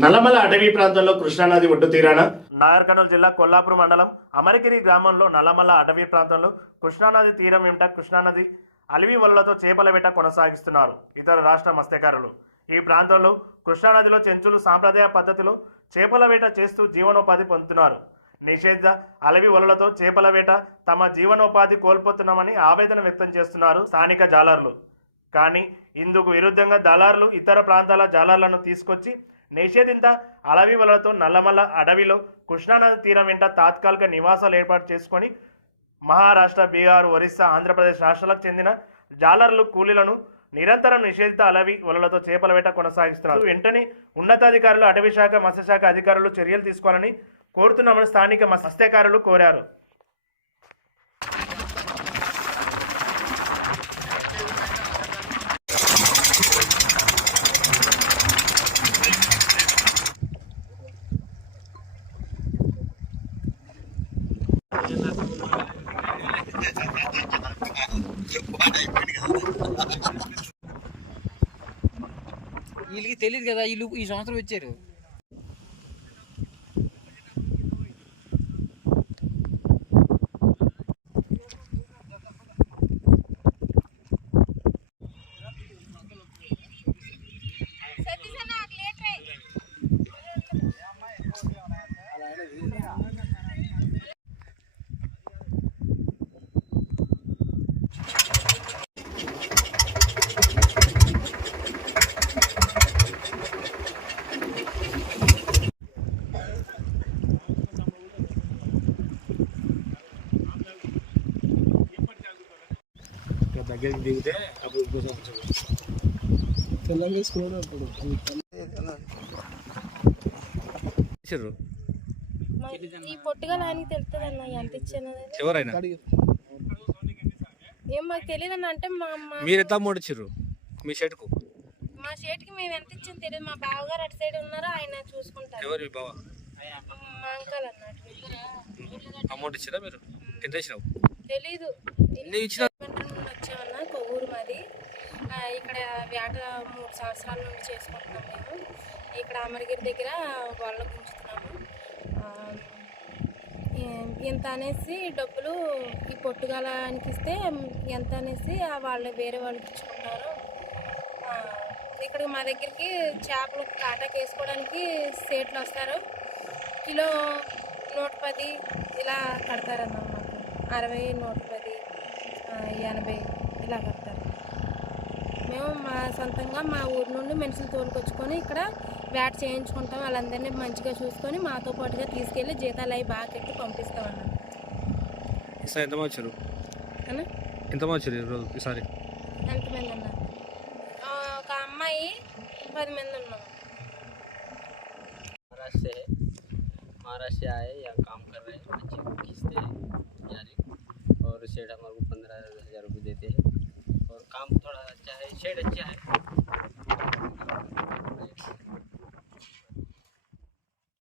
నల్లమల అటవీ ప్రాంతంలో కృష్ణానది ఒడ్డు తీరాన నాగర్ కర్నూలు జిల్లా కొల్లాపురం మండలం అమరగిరి గ్రామంలో నల్లమల అటవీ ప్రాంతంలో కృష్ణానది తీరం వెంట కృష్ణానది అలివి వలలతో చేపల వేట కొనసాగిస్తున్నారు ఇతర రాష్ట్ర మత్స్యకారులు. ఈ ప్రాంతంలో కృష్ణానదిలో చెంచులు సాంప్రదాయ పద్ధతిలో చేపల వేట చేస్తూ జీవనోపాధి పొందుతున్నారు. నిషేధ అలవి వలలతో చేపల వేట తమ జీవనోపాధి కోల్పోతున్నామని ఆవేదన వ్యక్తం చేస్తున్నారు స్థానిక జాలర్లు. కానీ ఇందుకు విరుద్ధంగా దళారులు ఇతర ప్రాంతాల జాలర్లను తీసుకొచ్చి నిషేధిత అలవి వలలతో నల్లమల్ల అడవిలో కృష్ణానది తీరం వెంట తాత్కాలిక నివాసాలు ఏర్పాటు చేసుకొని మహారాష్ట్ర బీహార్ ఒరిస్సా ఆంధ్రప్రదేశ్ రాష్ట్రాలకు చెందిన జాలర్లు కూలీలను నిరంతరం నిషేధిత అలవి వలలతో చేపల వేట కొనసాగిస్తున్నారు. వెంటనే ఉన్నతాధికారులు అటవీ శాఖ మత్స్యశాఖ అధికారులు చర్యలు తీసుకోవాలని కోరుతున్నామని స్థానిక మత్స్యకారులు కోరారు. వీళ్ళకి తెలియదు కదా వీళ్ళు ఈ సంవత్సరం వచ్చారు. దగ్గరికి దిగితే అప్పుడు ఇంకో సంవత్సరం తెల్లం వేసుకున్నాడు అప్పుడు. ఈ పొట్టుగా ఆయనకి తెలుస్తుంది అన్న ఎంత ఇచ్చాను ఎవరైనా? ఏం మాకు తెలియదు అన్న అంటే మా మీరు ఎంత ఇచ్చారు? మీ షర్ట్కు? మా షేట్కి మేము ఎంత ఇచ్చాం తెలియదు. మా బావగారు అటు సైడ్ ఉన్నారు ఆయన చూసుకుంటారు. ఎవరు మీ బావ? మా అంకల్ అన్నట్టు అమౌంట్ ఇచ్చారా మీరు? ఎంత ఇచ్చినావు? తెలీదు. నేను ఇచ్చిన నుండి వచ్చామన్న కొవ్వూరు మాది ఆ, ఇక్కడ వేట మూడు సంవత్సరాల నుండి చేసుకుంటున్నాం మేము. ఇక్కడ అమరగిరి దగ్గర వాళ్ళకు ఉంచుతున్నాము ఇంత అనేసి డబ్బులు ఈ పొట్టుగాలానికి ఇస్తే ఎంత అనేసి వాళ్ళు వేరే వాళ్ళకి ఇచ్చుకుంటారు. ఇక్కడ మా దగ్గరికి చేపలు కాటాకి వేసుకోవడానికి సేట్లు వస్తారు. కిలో నూట పది ఇలా కడతారన్నమాట. అరవై నూట పది ఎనభై ఇలా కడతారు. మేము మా సొంతంగా మా ఊరి నుండి మనుషులు తోలుకొచ్చుకొని ఇక్కడ వేట చేయించుకుంటాం వాళ్ళందరినీ మంచిగా చూసుకొని మాతో పాటుగా తీసుకెళ్ళి జీతాలు అవి బాగా కట్టి పంపిస్తాం అన్న ఈసారి ఎంతమంది వచ్చారు అన్న ఎంతమంది వచ్చారు ఈరోజు ఈసారి ఎంతమంది అన్న ఆ, ఒక అమ్మాయి పది మంది ఉన్నాం महाराष्ट्र से है महाराष्ट्र से आए यहाँ काम कर रहे हैं अच्छी किस्तें जारी और शेड हमारे को पंद्रह हज़ार रुपये देते हैं और काम थोड़ा अच्छा है शेड अच्छा है